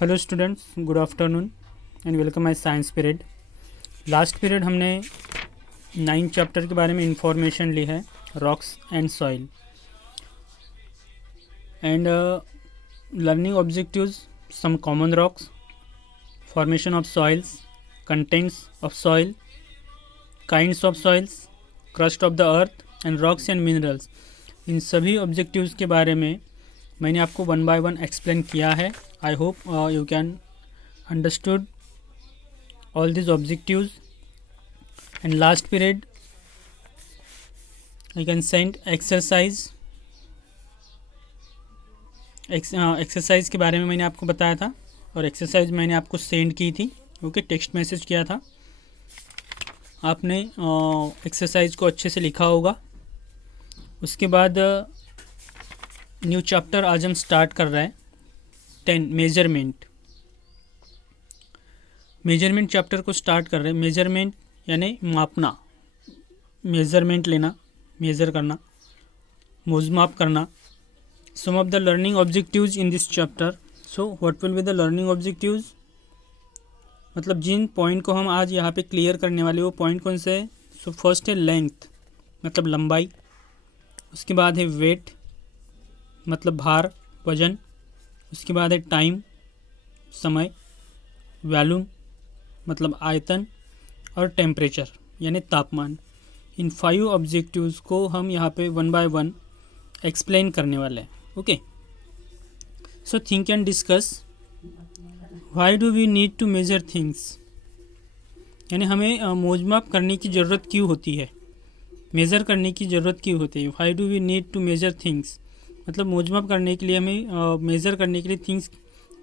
Hello students, good afternoon and welcome my science period. Last period हमने 9 chapter के बारे में इंफॉर्मेशन ली है, rocks and soil and learning objectives, some common rocks, formation of soils, contents of soil, kinds of soils, crust of the earth and rocks and minerals. इन सभी objectives के बारे में मैंने आपको वन बाय वन एक्सप्लेन किया है। I hope you can understood all these objectives. And last period I can send exercise के बारे में मैंने आपको बताया था और एक्सरसाइज मैंने आपको सेंड की थी। ओके, टेक्स्ट मैसेज किया था, आपने एक्सरसाइज को अच्छे से लिखा होगा। उसके बाद न्यू चैप्टर आज हम स्टार्ट कर रहे हैं 10 मेजरमेंट चैप्टर को स्टार्ट कर रहे हैं। मेजरमेंट यानी मापना, मेजरमेंट लेना, मेज़र करना, मोजमाप करना। Some of the learning objectives in this chapter. So what will be the learning objectives, मतलब जिन पॉइंट को हम आज यहाँ पे क्लियर करने वाले, वो पॉइंट कौन से है? सो फर्स्ट है लेंथ, मतलब लंबाई। उसके बाद है वेट, मतलब भार, वजन। उसके बाद है टाइम, समय। वॉल्यूम, मतलब आयतन। और टेम्परेचर यानी तापमान। इन 5 ऑब्जेक्टिव्स को हम यहाँ पे वन बाय वन एक्सप्लेन करने वाले हैं। Okay, so think and discuss. Why do we need to measure things, यानी हमें मोजमाप करने की ज़रूरत क्यों होती है, मेज़र करने की ज़रूरत क्यों होती है। Why do we need to measure things, मतलब मोजमाप करने के लिए हमें मेज़र करने के लिए थिंग्स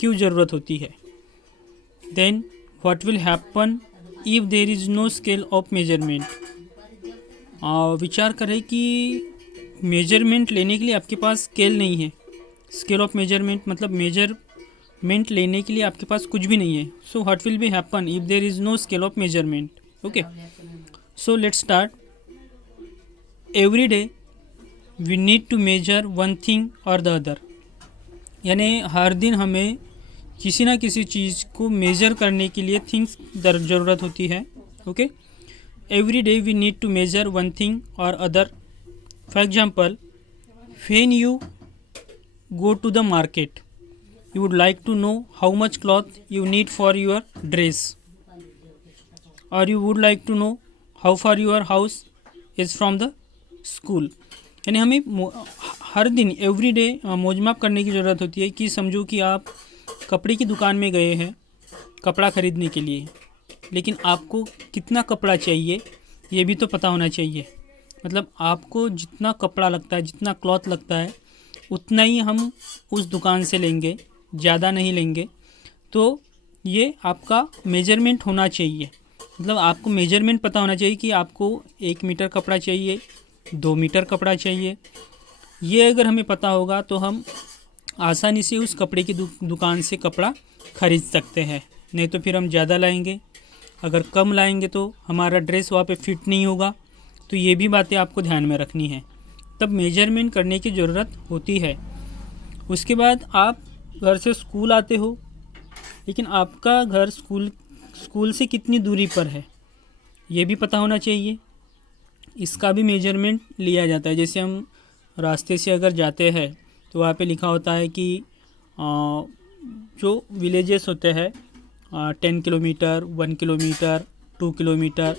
क्यों ज़रूरत होती है। Then what will happen if there is no scale of measurement. विचार करें कि मेजरमेंट लेने के लिए आपके पास स्केल नहीं है। स्केल ऑफ मेजरमेंट मतलब मेजरमेंट लेने के लिए आपके पास कुछ भी नहीं है। So what will be happen if there is no scale of measurement. Okay, so let's start. Every day we need to measure one thing और द अदर, यानी हर दिन हमें किसी ना किसी चीज़ को मेज़र करने के लिए थिंग्स ज़रूरत होती है। Okay, every day we need to measure one thing और other. For example, when you go to the market, you would like to know how much cloth you need for your dress, or you would like to know how far your house is from the school। यानी हमें हर दिन every day मोजमाप करने की ज़रूरत होती है। कि समझो कि आप कपड़े की दुकान में गए हैं कपड़ा ख़रीदने के लिए, लेकिन आपको कितना कपड़ा चाहिए ये भी तो पता होना चाहिए। मतलब आपको जितना कपड़ा लगता है, जितना क्लॉथ लगता है, उतना ही हम उस दुकान से लेंगे, ज़्यादा नहीं लेंगे। तो ये आपका मेजरमेंट होना चाहिए, मतलब आपको मेजरमेंट पता होना चाहिए कि आपको 1 मीटर कपड़ा चाहिए, 2 मीटर कपड़ा चाहिए। ये अगर हमें पता होगा तो हम आसानी से उस कपड़े की दुकान से कपड़ा ख़रीद सकते हैं। नहीं तो फिर हम ज़्यादा लाएंगे, अगर कम लाएंगे तो हमारा ड्रेस वहाँ पे फिट नहीं होगा। तो ये भी बातें आपको ध्यान में रखनी है, तब मेजरमेंट करने की ज़रूरत होती है। उसके बाद आप घर से स्कूल आते हो, लेकिन आपका घर स्कूल से कितनी दूरी पर है ये भी पता होना चाहिए। इसका भी मेजरमेंट लिया जाता है। जैसे हम रास्ते से अगर जाते हैं तो वहाँ पे लिखा होता है कि जो विलेजेस होते हैं 10 किलोमीटर, 1 किलोमीटर, 2 किलोमीटर,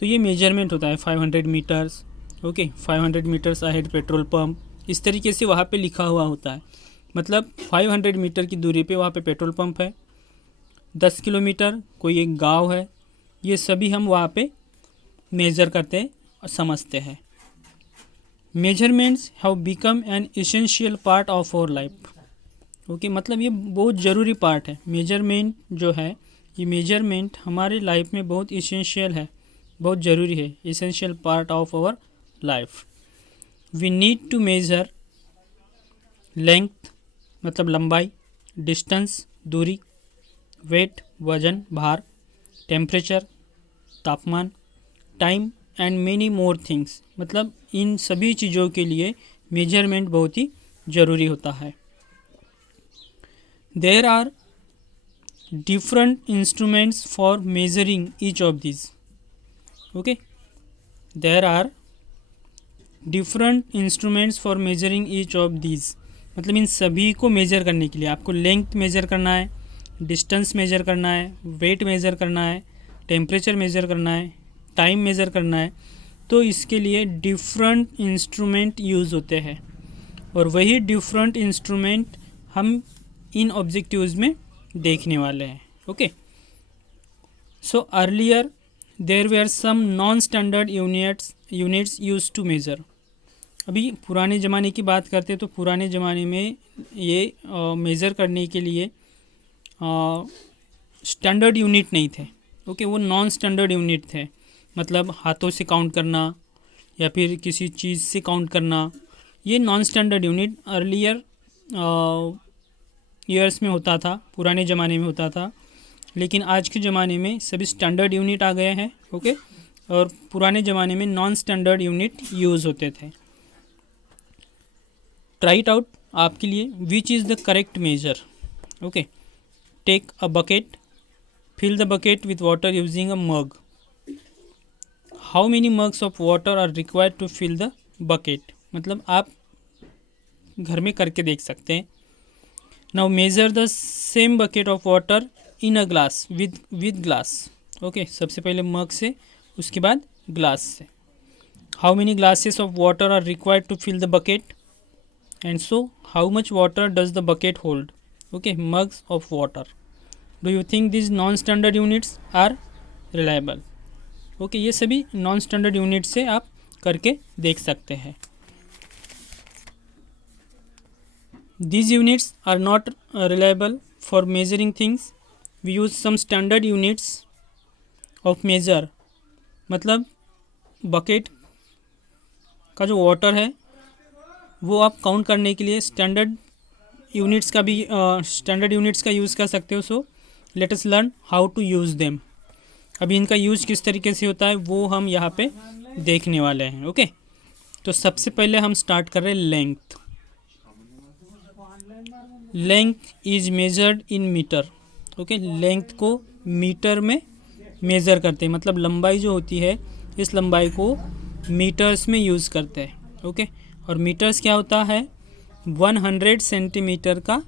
तो ये मेजरमेंट होता है। 500 meters, okay, 500 meters ahead petrol pump, इस तरीके से वहाँ पे लिखा हुआ होता है। मतलब 500 मीटर की दूरी पे वहाँ पे पेट्रोल पंप है। 10 किलोमीटर कोई एक गांव है। ये सभी हम वहाँ पे मेज़र करते और समझते हैं। Measurements have become an essential part of our life. Okay, मतलब ये बहुत ज़रूरी पार्ट है। मेजरमेंट जो है, ये मेजरमेंट हमारे लाइफ में बहुत एसेंशियल है, बहुत ज़रूरी है। Essential part of our life. We need to measure length, मतलब लंबाई, डिस्टेंस, दूरी, वेट, वजन, भार, टेम्परेचर, तापमान, time and many more things. मतलब इन सभी चीज़ों के लिए मेजरमेंट बहुत ही ज़रूरी होता है। There are different instruments for measuring each of these. Okay, there are different instruments for measuring each of these. मतलब इन सभी को मेजर करने के लिए आपको लेंथ मेजर करना है, डिस्टेंस मेजर करना है, वेट मेजर करना है, टेम्परेचर मेजर करना है, टाइम मेजर करना है. तो इसके लिए डिफरेंट इंस्ट्रूमेंट यूज़ होते हैं और वही डिफरेंट इंस्ट्रूमेंट हम इन ऑब्जेक्टिव्स में देखने वाले हैं. Okay, so earlier there were some non standard units use to measure. अभी पुराने ज़माने की बात करते हैं तो पुराने ज़माने में ये मेज़र करने के लिए स्टैंडर्ड यूनिट नहीं थे. ओके, वो नॉन स्टैंडर्ड यूनिट थे. मतलब हाथों से काउंट करना या फिर किसी चीज़ से काउंट करना, ये non standard unit earlier years में होता था, पुराने ज़माने में होता था. लेकिन आज के ज़माने में सभी स्टैंडर्ड यूनिट आ गए हैं. ओके, और पुराने ज़माने में नॉन स्टैंडर्ड यूनिट यूज़ होते थे. ट्राई इट आउट आपके लिए. Which is the correct measure. Okay, take a bucket, fill the bucket with water using a mug. How many mugs of water are required to fill the bucket. मतलब आप घर में करके देख सकते हैं. Now measure the same bucket of water in a glass with glass. Okay, सबसे पहले मग से, उसके बाद ग्लास से. How many glasses of water are required to fill the bucket and so how much water does the bucket hold. Okay, mugs of water. Do you think this non standard units are reliable. Okay, ये सभी non standard unit से आप करके देख सकते हैं. These units are not reliable for measuring things. We use some standard units of measure. मतलब bucket का जो वाटर है वो आप काउंट करने के लिए स्टैंडर्ड यूनिट्स का यूज़ कर सकते हो. So let us learn how to use them. अभी इनका यूज़ किस तरीके से होता है वो हम यहाँ पे देखने वाले हैं. ओके, तो सबसे पहले हम स्टार्ट कर रहे हैं length. Length is measured in meter. Okay, length को मीटर में मेज़र करते हैं. मतलब लंबाई जो होती है, इस लंबाई को मीटर्स में यूज़ करते हैं. ओके, और मीटर्स क्या होता है, 100 सेंटीमीटर का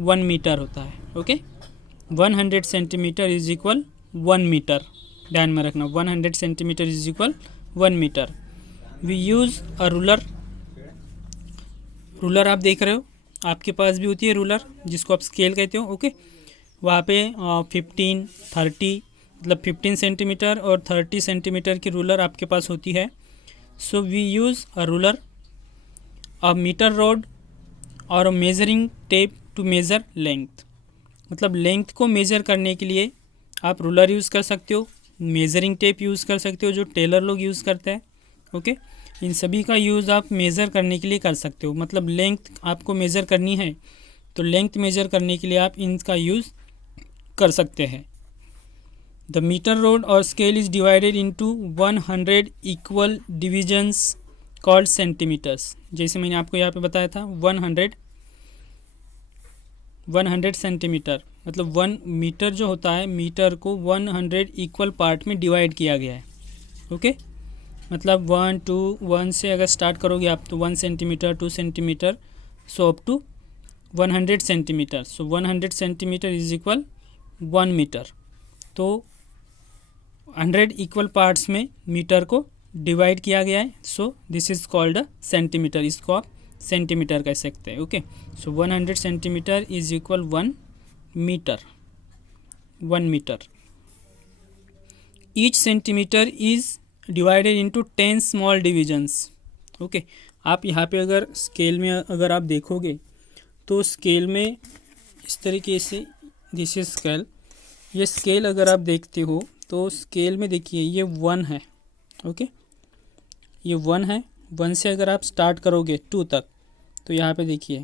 1 मीटर होता है. Okay, 100 centimeter is equal 1 meter. ध्यान में रखना, 100 centimeter is equal 1 meter. We use a ruler. Ruler आप देख रहे हो, आपके पास भी होती है रूलर, जिसको आप स्केल कहते हो. ओके, वहाँ पे 15, 30, मतलब 15 सेंटीमीटर और 30 सेंटीमीटर की रूलर आपके पास होती है. So we use a ruler, a metre rod और a measuring tape to measure length. मतलब लेंथ को मेज़र करने के लिए आप रूलर यूज़ कर सकते हो, मेजरिंग टेप यूज़ कर सकते हो जो टेलर लोग यूज़ करते हैं. ओके, इन सभी का यूज़ आप मेज़र करने के लिए कर सकते हो. मतलब लेंथ आपको मेज़र करनी है तो लेंथ मेज़र करने के लिए आप इनका यूज़ कर सकते हैं. द मीटर रोड और scale is divided into 100 equal divisions called centimeters. जैसे मैंने आपको यहाँ पे बताया था 100 सेंटीमीटर. मतलब 1 मीटर जो होता है, मीटर को 100 इक्वल पार्ट में डिवाइड किया गया है. ओके, मतलब 1, 2, 1 से अगर स्टार्ट करोगे आप तो 1 centimeter, 2 centimeter, so up to 100 centimeter. So 100 centimeter is equal 1 meter. तो 100 इक्वल पार्ट्स में मीटर को डिवाइड किया गया है. So this is called a centimeter. इसको आप सेंटीमीटर कह सकते हैं. Okay, so 100 centimeter is equal 1 meter. 1 meter. Each centimeter is divided into 10 small divisions. Okay, आप यहाँ पे अगर स्केल में अगर आप देखोगे तो स्केल में इस तरीके से, दिस इज स्केल. ये स्केल अगर आप देखते हो तो स्केल में देखिए ये 1 है. ओके, ये 1 है. 1 से अगर आप स्टार्ट करोगे 2 तक तो यहाँ पे देखिए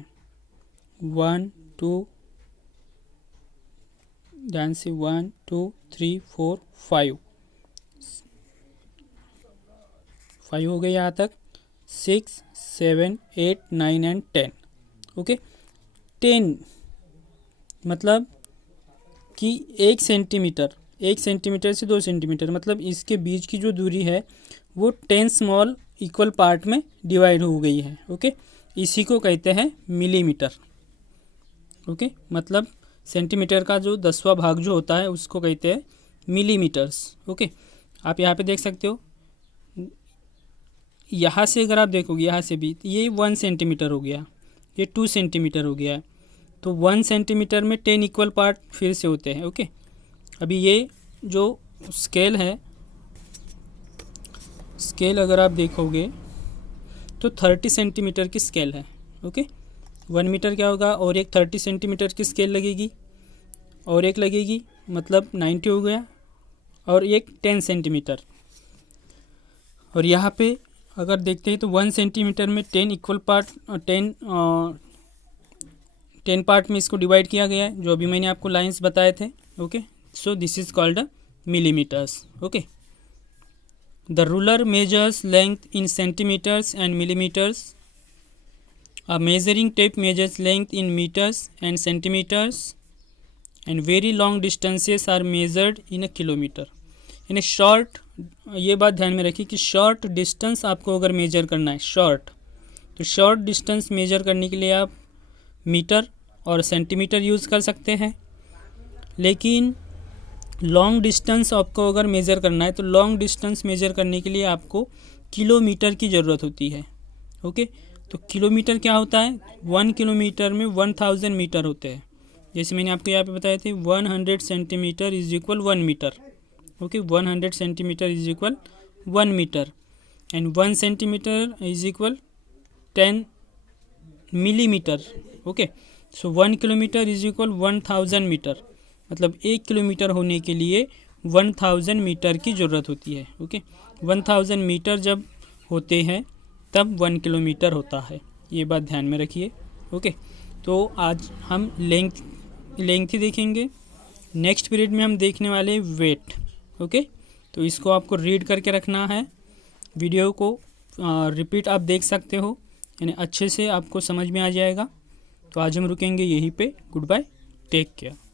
1, 2, ध्यान से 1, 2, 3, 4, 5 हो गए यहाँ तक. 6, 7, 8, 9 एंड 10. ओके, 10 मतलब कि 1 सेंटीमीटर से 2 सेंटीमीटर, मतलब इसके बीच की जो दूरी है वो 10 स्मॉल इक्वल पार्ट में डिवाइड हो गई है। ओके, इसी को कहते हैं मिलीमीटर। ओके, मतलब सेंटीमीटर का जो 10वां भाग जो होता है उसको कहते हैं मिलीमीटर्स। ओके, आप यहाँ पे देख सकते हो, यहाँ से अगर आप देखोगे यहाँ से भी, ये 1 सेंटीमीटर हो गया, ये 2 सेंटीमीटर हो गया है। तो 1 सेंटीमीटर में 10 इक्वल पार्ट फिर से होते हैं। ओके, अभी ये जो स्केल है, स्केल अगर आप देखोगे तो 30 सेंटीमीटर की स्केल है। ओके, 1 मीटर क्या होगा, और एक 30 सेंटीमीटर की स्केल लगेगी, और एक लगेगी, मतलब 90 हो गया, और एक 10 सेंटीमीटर। और यहाँ पे अगर देखते हैं तो 1 सेंटीमीटर में 10 इक्वल पार्ट, 10 पार्ट में इसको डिवाइड किया गया है, जो अभी मैंने आपको लाइंस बताए थे। Okay, so this is called a millimeters. Okay, the ruler measures length in centimeters and millimeters. A measuring tape measures length in meters and centimeters, and very long distances are measured in a kilometer. यानी short, ये बात ध्यान में रखिए कि short distance आपको अगर major करना है तो शॉर्ट डिस्टेंस मेजर करने के लिए आप मीटर और सेंटीमीटर यूज़ कर सकते हैं। लेकिन लॉन्ग डिस्टेंस आपको अगर मेज़र करना है तो लॉन्ग डिस्टेंस मेज़र करने के लिए आपको किलोमीटर की ज़रूरत होती है। ओके, तो किलोमीटर क्या होता है, 1 किलोमीटर में 1000 मीटर होते हैं। जैसे मैंने आपको यहाँ पे बताए थे 100 centimeter is equal 1 meter. Okay, 100 centimeter is equal 1 meter, and 1 centimeter is equal 10 millimeter. Okay, so 1 kilometer is equal 1000 meter, मतलब 1 किलोमीटर होने के लिए 1000 मीटर की ज़रूरत होती है। ओके, 1000 मीटर जब होते हैं तब 1 किलोमीटर होता है, ये बात ध्यान में रखिए। ओके, तो आज हम लेंथ ही देखेंगे। नेक्स्ट पीरियड में हम देखने वाले वेट। ओके, तो इसको आपको रीड करके रखना है, वीडियो को रिपीट आप देख सकते हो, यानी अच्छे से आपको समझ में आ जाएगा। तो आज हम रुकेंगे यहीं पे। Goodbye, take care.